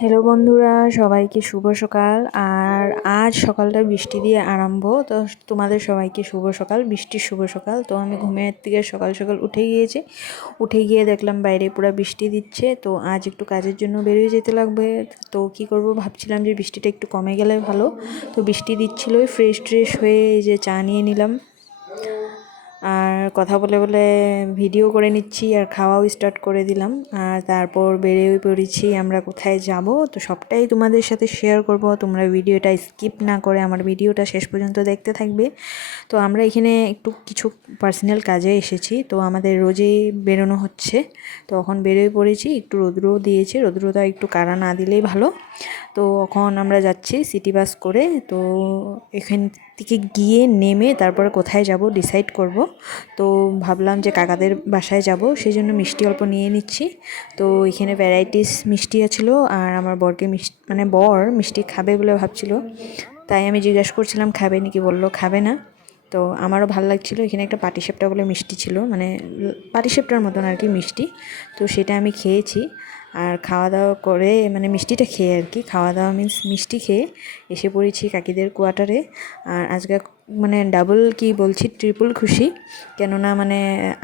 Hello বন্ধুরা, সবাইকে শুভ সকাল। আর আজ সকালটা বৃষ্টি দিয়ে আরম্ভ। তো তোমাদের সবাইকে শুভ সকাল, বৃষ্টির শুভ সকাল। তো আমি ঘুমের থেকে সকাল সকাল উঠে গিয়েছি। উঠে গিয়ে দেখলাম বাইরে পুরো বৃষ্টি দিচ্ছে। তো আজ একটু কাজের জন্য বেরিয়ে যেতে লাগবে। তো কি করব ভাবছিলাম যে বৃষ্টিটা একটু কমে গেলে ভালো। তো বৃষ্টি দিচ্ছিলোই, ফ্রেশ ট্রেশ হয়ে এই যে চা নিয়ে নিলাম। আর কথা বলে বলে ভিডিও করে নিচ্ছি আর খাওয়াও স্টার্ট করে দিলাম। আর তারপর বেরিয়ে পড়েছি আমরা কোথায় যাব, তো সবটাই তোমাদের সাথে শেয়ার করব। তোমরা ভিডিওটা স্কিপ না করে আমার ভিডিওটা শেষ পর্যন্ত দেখতে থাকবে। তো আমরা এখানে একটু কিছু পার্সোনাল কাজে এসেছি। তো আমাদের রোজেই বেরোনো হচ্ছে। তো এখন বেরোয় পড়েছি, একটু রৌদ্রও দিয়েছে, রৌদ্রটা একটু কাড়া না দিলেই ভালো। তো এখন আমরা যাচ্ছি সিটি বাস করে। তো এখান থেকে গিয়ে নেমে তারপরে কোথায় যাব ডিসাইড করব। তো ভাবলাম যে কাকাদের বাসায় যাব, সেই জন্য মিষ্টি অল্প নিয়ে নিচ্ছি। তো এখানে ভ্যারাইটিস মিষ্টি ছিল। আর আমার বরকে মিষ্টি বর মিষ্টি খাবে বলে ভাবছিল। তাই আমি জিজ্ঞাসা করছিলাম খাবে নাকি, বললো খাবে না। তো আমারও ভালো লাগছিলো। এখানে একটা পাটিসাপটা বলে মিষ্টি ছিল, পাটিসাপটার মতন আর কি মিষ্টি। তো সেটা আমি খেয়েছি। আর খাওয়া দাওয়া করে মিষ্টিটা খেয়ে আর কি, খাওয়া দাওয়া মিন্স মিষ্টি খেয়ে এসে পড়েছি কাকিদের কোয়ার্টারে। আর আজকে ডাবল কি বলছি, ট্রিপল খুশি। কেননা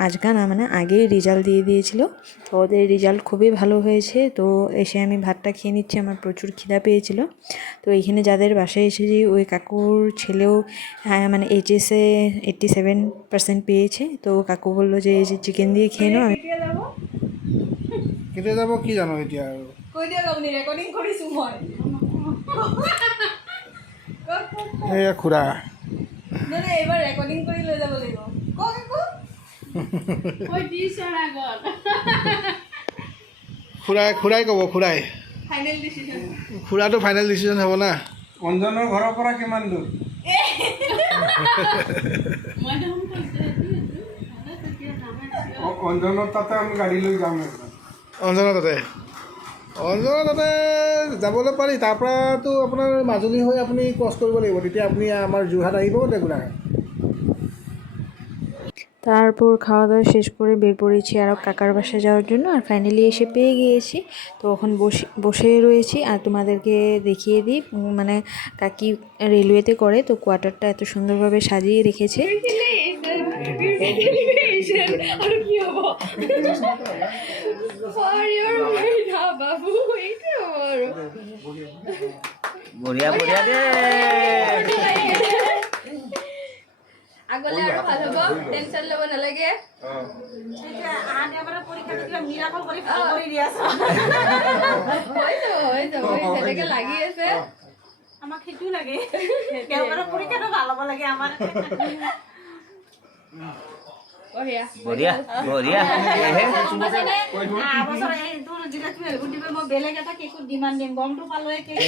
আজকে না আগেই রেজাল্ট দিয়ে দিয়েছিল। তো ওদের রেজাল্ট খুবই ভালো হয়েছে। তো এসে আমি ভাতটা খেয়ে নিচ্ছি, আমার প্রচুর খিদা পেয়েছিল। তো এইখানে যাদের বাসায় এসেছি ওই কাকুর ছেলেও এইচএসে 87% পেয়েছে। তো কাকু বললো যে এই যে চিকেন দিয়ে খেয়ে নাও। কেতিয়া যাব কি জানো এতিয়া আৰু কৈ দিয়া আপুনি ৰেকৰ্ডিং কৰিছো মই এয়া খুৰা মানে এইবাৰ ৰেকৰ্ডিং কৰি লৈ যাব লাগিব কওক আকৌ কৈ দিছৰ আগত খুৰাই ক'ব খুৰাই ফাইনেল ডিসিশন খুৰাটো ফাইনেল ডিচিজন হ'ব না। অঞ্জনৰ ঘৰৰ পৰা কিমান দূৰ? মই দেখোন কৈছো অঞ্জনৰ তাতে আমি গাড়ী লৈ যাম। অঞ্জনৰ তাতে যাবলৈ পাৰি। তাৰ পৰাতো আপোনাৰ মাজুলী হৈ আপুনি ক্ৰছ কৰিব লাগিব, তেতিয়া আপুনি আমাৰ যোৰহাট আহিব গোলাঘাট। তারপর খাওয়া দাওয়া শেষ করে বের পড়েছি আরও কাকার বাসায় যাওয়ার জন্য। আর ফাইনালি এসে পেয়ে গিয়েছি। তো এখন বসে রয়েছি। আর তোমাদেরকে দেখিয়ে দিই, কাকি রেলওয়েতে করে। তো কোয়ার্টারটা এত সুন্দরভাবে সাজিয়ে রেখেছে। আর কি হবো ফর ইওর না বাবু এইটা বড় বঢ়িয়া বঢ়িয়া দে আগলে আৰু ভাল হ'ব, টেনচন ল'ব নালাগে। হৈ যাব যেনেকে লাগি আছে আমাক সেইটো লাগে, দেওবাৰৰ পৰীক্ষাটো ভাল হ'ব লাগে আমাৰ। বঢ়িয়া বঢ়িয়া বঢ়িয়া মই বেলেগ এটা কেকত ডিমাণ্ড দিম, গমটো পালোৱে কেক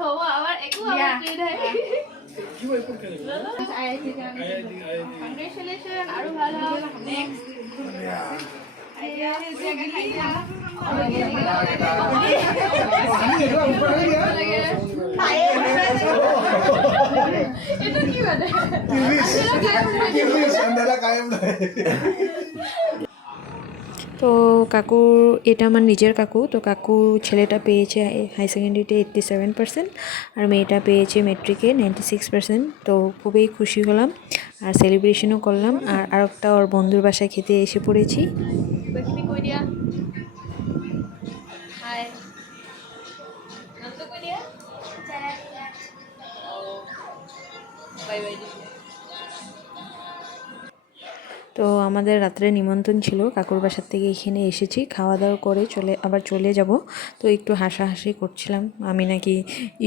হ'ব আমাৰ একো আপত্তি নাই। কংগ্ৰেচুলেশ্যন আৰু ভাল হওক। নেক্সট এইটো কি মানে তো এটা আমার নিজের কাকু। তো কাকুর ছেলেটা পেয়েছে হাই সেকেন্ডারিতে 87%, আর মেয়েটা পেয়েছে মেট্রিকে 96%। তো খুবই খুশি হলাম আর সেলিব্রেশনও করলাম। আর একটা ওর বন্ধুর বাসায় খেতে এসে পড়েছি। কৈ দিয়া হাই নামটো কৈ দিয়া বাই বাই। তো আমাদের রাত্রে নিমন্ত্রণ ছিল, কাকুর বাসার থেকে এখানে এসেছি, খাওয়া দাওয়া করে আবার চলে যাব। তো একটু হাসাহাসি করছিলাম, আমি নাকি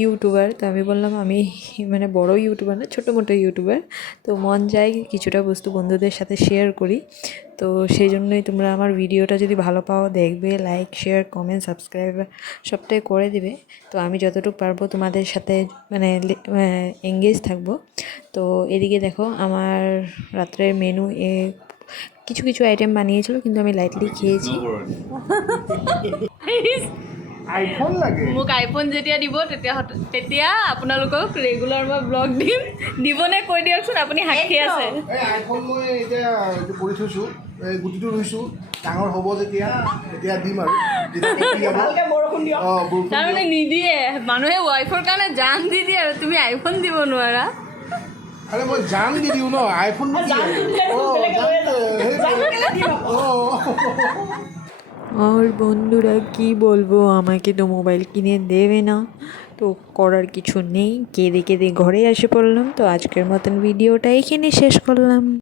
ইউটিউবার। তো আমি বললাম আমি বড় ইউটিউবার না, ছোটো মোটো ইউটিউবার। তো মন যায় কিছুটা বস্তু বন্ধুদের সাথে শেয়ার করি। তো সেই জন্যই তোমরা আমার ভিডিওটা যদি ভালো পাও দেখবে, লাইক শেয়ার কমেন্ট সাবস্ক্রাইব সবটাই করে দিবে। তো আমি যতটুকু পারবো তোমাদের সাথে এঙ্গেজ থাকবো। তো এদিকে দেখো আমার রাত্রের মেনু কিছু কিছু আইটেম বানিয়েছিল, কিন্তু আমি লাইটলি খেয়েছি। আইফোন লাগে মোক আইফোন যেতিয়া দিব তেতিয়া আপোনালোকক ৰেগুলাৰ মই ব্লগ দিম। দিবনে কৈ দিয়কচোন, আপুনি সাক্ষী আছে। এই আইফোন মই এতিয়া এইটো কৰি থৈছোঁ, এই গুটিটো ৰুইছোঁ, ডাঙৰ হ'ব যেতিয়া তেতিয়া দিম আৰু বৰষুণ তাৰমানে নিদিয়ে, মানুহে ৱাইফৰ কাৰণে জান দি দিয়ে আৰু তুমি আইফোন দিব নোৱাৰা। আরে মই জান দি দিও ন আইফোন আর বন্ধুরা কি বলবো, আমাকে তো মোবাইল কিনে দেবে না, তো করার কিছু নেই, কেঁদে কেঁদে ঘরে এসে পড়লাম। তো আজকের মতন ভিডিওটা এখানে শেষ করলাম।